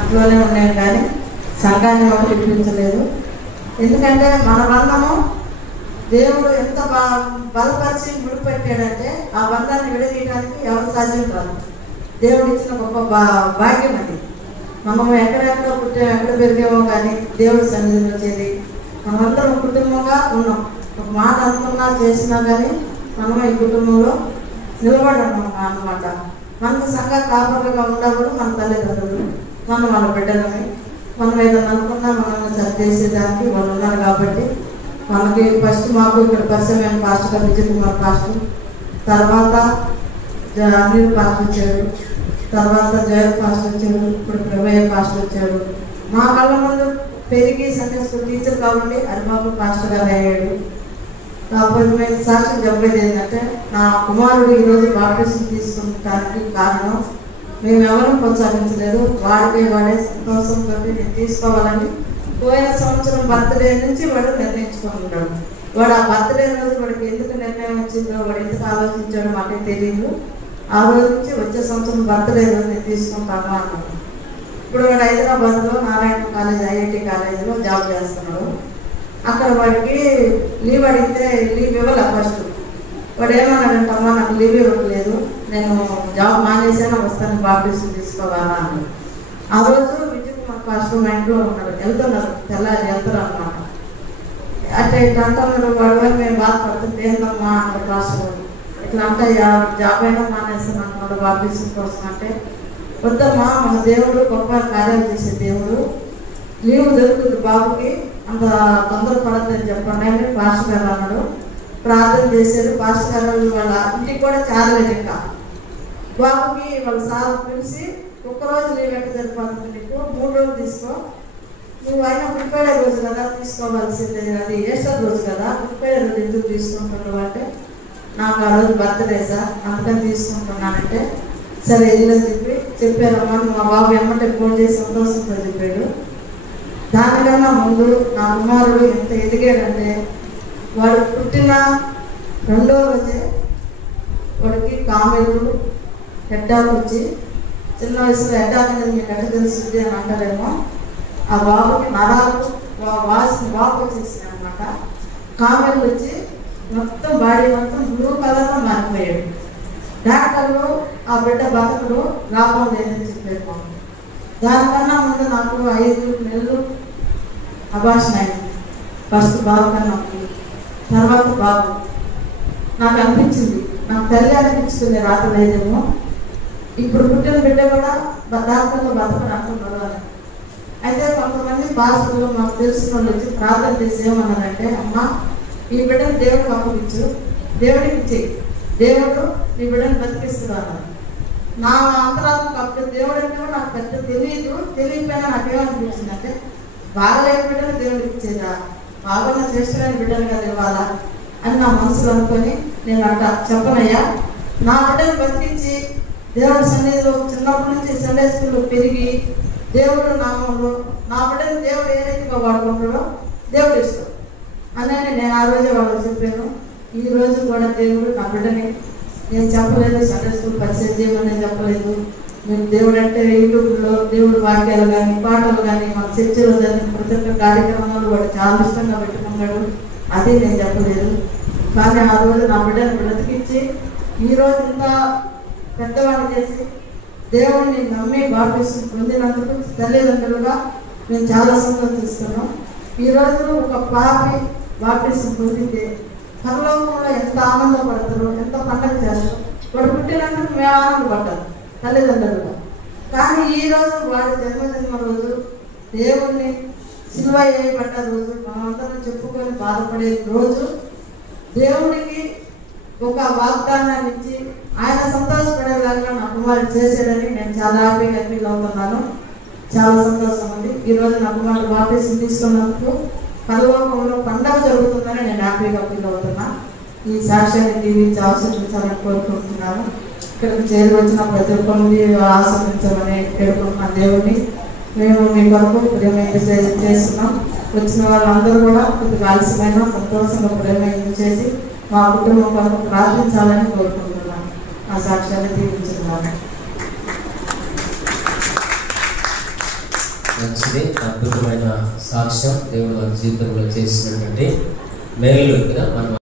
ఇంట్లోనే ఉన్నాయి కానీ సంఘాన్ని ఒకటి ఇప్పించలేదు. ఎందుకంటే మన బంధము దేవుడు ఎంత బలపరిచి ముడిపెట్టాడంటే ఆ బంధాన్ని విడదీయడానికి ఎవరు సాధ్యం కాదు. దేవుడు ఇచ్చిన గొప్ప భాగ్యం అది. మనం ఎక్కడెక్కడో పుట్టాము, ఎక్కడ పెరిగామో కానీ దేవుడు సన్నిధిలో వచ్చేది మనమందరం కుటుంబంగా ఉన్నాం. ఒక మాట అనుకున్నా చేసినా కానీ మనం ఈ కుటుంబంలో నిలబడము అన్నమాట. మనకు సంఘ కాపరులుగా ఉన్నప్పుడు మన తల్లిదండ్రులు, మనం వాళ్ళ బిడ్డలని, మనం ఏదైనా అనుకున్నా మనల్ని సరి చేసేదానికి వాళ్ళు ఉన్నారు. కాబట్టి మనకి ఫస్ట్ మాకు ఇక్కడ పరిచయమైన పాస్టర్ విజయ్ కుమార్ పాస్టర్, తర్వాత అనిల్ పాస్టర్ వచ్చాడు, తర్వాత జయ పాస్టర్ వచ్చాడు, ఇప్పుడు ప్రభయ్య పాస్టర్ వచ్చాడు. మా కళ్ళ ముందు పెరిగి సండే స్కూల్ టీచర్ కాబట్టి హరిబాబు పాస్టర్ గారు అయ్యాడు. కాబట్టి మేము సాక్ష్యం చెప్పేది ఏంటంటే నా కుమారుడు ఈరోజు బాప్టిజం తీసుకుంటానికి కారణం మేము ఎవరూ ప్రోత్సహించలేదు. వాడే సంతోషంతో నేను తీసుకోవాలని పోయిన సంవత్సరం బర్త్డే నుంచి వాడు నిర్ణయించుకుంటున్నాడు. వాడు ఆ బర్త్డే రోజు వాడికి ఎందుకు నిర్ణయం వచ్చిందో, వాడు ఎందుకు ఆలోచించాడో మాకే తెలియదు. ఆ రోజు నుంచి వచ్చే సంవత్సరం బర్త్డే రోజు నేను తీసుకుంటాను అన్నాడు. ఇప్పుడు వాడు హైదరాబాద్లో నారాయణ కాలేజ్ ఐఐటి కాలేజీలో జాబ్ చేస్తున్నాడు. అక్కడ వాడికి లీవ్ అడిగితే లీవ్ ఇవ్వాలి. ఫస్ట్ వాడు ఏమన్నాడంటమ్మా నాకు లీవ్ ఇవ్వట్లేదు, నేను జాబ్ మానేసాను, వస్తాను బాప్టిజం తీసుకోవాలా అని. ఆ రోజు విజయ్ కుమార్ పాస్టర్ మా ఇంట్లో ఉన్నాడు, వెళ్తున్నారు, తెల్లారి వెళ్తారు అన్నమాట. అట్లా ఇట్లా అంటున్నారు. వాడు మేము బాధపడుతుంటే ఏందమ్మా అన్నారు పాస్టర్. ఇట్లా అంటే జాబ్ అయినా మానేస్తాను అంటున్నాడు బాప్టిజం కోసం. అంటే వద్దమ్మా, మన దేవుడు గొప్ప కార్యాలు చేసే దేవుడు, లీవ్ దొరుకుతుంది బాబుకి, అంత తొందరపడద్దని చెప్పండి అని పాస్టర్ గారు అన్నాడు. ప్రార్థన చేశారు. పాస్టర్ గారు వాళ్ళ ఇంటికి కూడా చేరలేదు. ఇంకా బాబుకి వాళ్ళ సార్ పిలిచి ఒక్కరోజు లీవ్ ఎక్కడ సరిపోతుంది, నీకు 3 రోజులు తీసుకో, నువ్వు అయినా 30 రోజు కదా తీసుకోవాల్సింది, అది ఏస్టర్ రోజు కదా, 30 రోజు ఎందుకు తీసుకుంటున్నావు అంటే నాకు ఆ రోజు బర్త్డే సార్ అందుకని తీసుకుంటున్నానంటే సరే వెళ్ళని చెప్పారమ్మా. మా బాబు ఎమ్మటే ఫోన్ చేసి సంతోషంతో చెప్పాడు. దానికన్నా ముందు నా కుమారుడు ఎంత ఎదిగాడంటే వాడు పుట్టిన 2వ రోజే వాడికి కామెలు హెడ్డాకు వచ్చి, చిన్న వయసులో హెడ్డాక్ అనేది మీకు ఎక్కడ తెలుస్తుంది అని అంటారేమో, ఆ బాబుకి నరాలు వాసిన బాబు వచ్చేసినాయి అనమాట. కామెలు వచ్చి మొత్తం బాడీ మొత్తం బ్లూ కలర్లో మారిపోయాడు. డాక్టర్లు ఆ బిడ్డ బతుకులు లాభం లేదని చెప్పారు. దానికన్నా ముందు నాకు 5 నెలలు అభాషణ అయింది. ఫస్ట్ బాబు కన్నా తర్వాత బాబు. నాకు అనిపించింది, నాకు తల్లి అనిపించుకుంది, రాత్రలేదేమో ఇప్పుడు పుట్టిన బిడ్డ కూడా డాక్టర్లో బతకని అంటున్నారు అని. అయితే కొంతమంది పాస్టర్లు మాకు తెలిసిన వాళ్ళు వచ్చి ప్రార్థన చేసి ఏమన్నారంటే, అమ్మ ఈ బిడ్డను దేవుడికి అప్పగించు, దేవుడికి ఇచ్చేయి, దేవుడు నీ బిడ్డను బతికిస్తున్నాను. నా అంతరాత్మకు అప్పుడు దేవుడు అంటే నాకు పెద్ద తెలియకపోయినా నాకేమనిపించింది అంటే, బాగలేని బిడ్డను దేవుడికి ఇచ్చేదా, బాగా శ్రేష్టమైన బిడ్డను కదా ఇవ్వాలా అని నా మనసులో అనుకొని నేను అంట చెప్పనయ్యా, నా బిడ్డను బతికించి దేవుడి సన్నిధిలో చిన్నప్పటి నుంచి సండే స్కూల్లో పెరిగి దేవుడు నామంలో నా బిడ్డను దేవుడు ఏ రీతిగా వాడుకుంటాడో దేవుడు ఇష్టం అని నేను ఆ రోజే వాళ్ళకి చెప్పాను. ఈ రోజు కూడా దేవుడు నా బిడ్డని నేను చెప్పలేదు, సండే స్కూల్ పరిచయం చేయమని నేను చెప్పలేదు. మేము దేవుడు అంటే యూట్యూబ్లో దేవుడు వాక్యాలు కానీ పాటలు కానీ మన చర్చలో జరిగిన ప్రతి ఒక్క కార్యక్రమాలు వాడు చాలా ఇష్టంగా పెట్టుకున్నాడు, అది నేను చెప్పలేదు. కానీ ఆ రోజు నా బిడ్డను బ్రతికించి ఈరోజు ఇంత పెద్దవాడిని చేసి దేవుడిని నమ్మి బాప్టిజం పొందినందుకు తల్లిదండ్రులుగా మేము చాలా సంతోషిస్తున్నాం. ఈరోజు ఒక పాపి బాప్టిజం పొందితే పరలోకంలో ఎంత ఆనందపడతారో, ఎంత పండగ చేస్తారో. వాడు పుట్టినందుకు మేము ఆనందపడ్డాం తల్లిదండ్రులుగా. కానీ ఈరోజు వాడి జన్మదిన రోజు, దేవుడిని సిలువ వేయబడ్డ రోజు, మనమందరం చెప్పుకొని బాధపడే రోజు, దేవుడికి ఒక వాగ్దానాన్ని ఇచ్చి ఆయన సంతోషపడేలాగా నా కుమారుడు చేశాడని నేను చాలా హ్యాపీగా ఫీల్ అవుతున్నాను. చాలా సంతోషం ఉంది. ఈరోజు నా కుమారుడు బాప్టిజం తీసుకున్నందుకు పరలోకంలో పండగ జరుగుతుందని నేను హ్యాపీగా ఫీల్ అవుతున్నా. ఈ సాక్ష్యాన్ని దీవించి ఆశీర్వదించాలని కోరుకుంటున్నాను. ఇక్కడికి చేరి వచ్చిన ప్రతి ఒక్కరిని ఆశీర్వదించమని కేడుకుంటున్నాను దేవుడిని. మేము మీ కొరకు ప్రేమ చేస్తున్నాం. వచ్చిన వాళ్ళందరూ కూడా కొద్దిగా ఆలస్యమైన సంతోషంగా ప్రేమ చేసి మా కుటుంబం కొరకు ప్రార్థించాలని కోరుకుంటున్నాను. ఆ సాక్ష్యాన్ని దీవించున్నాను. మంచిది, అద్భుతమైన సాక్ష్యం దేవుడు వారి జీవితంలో చేసినటువంటి మేలు మనం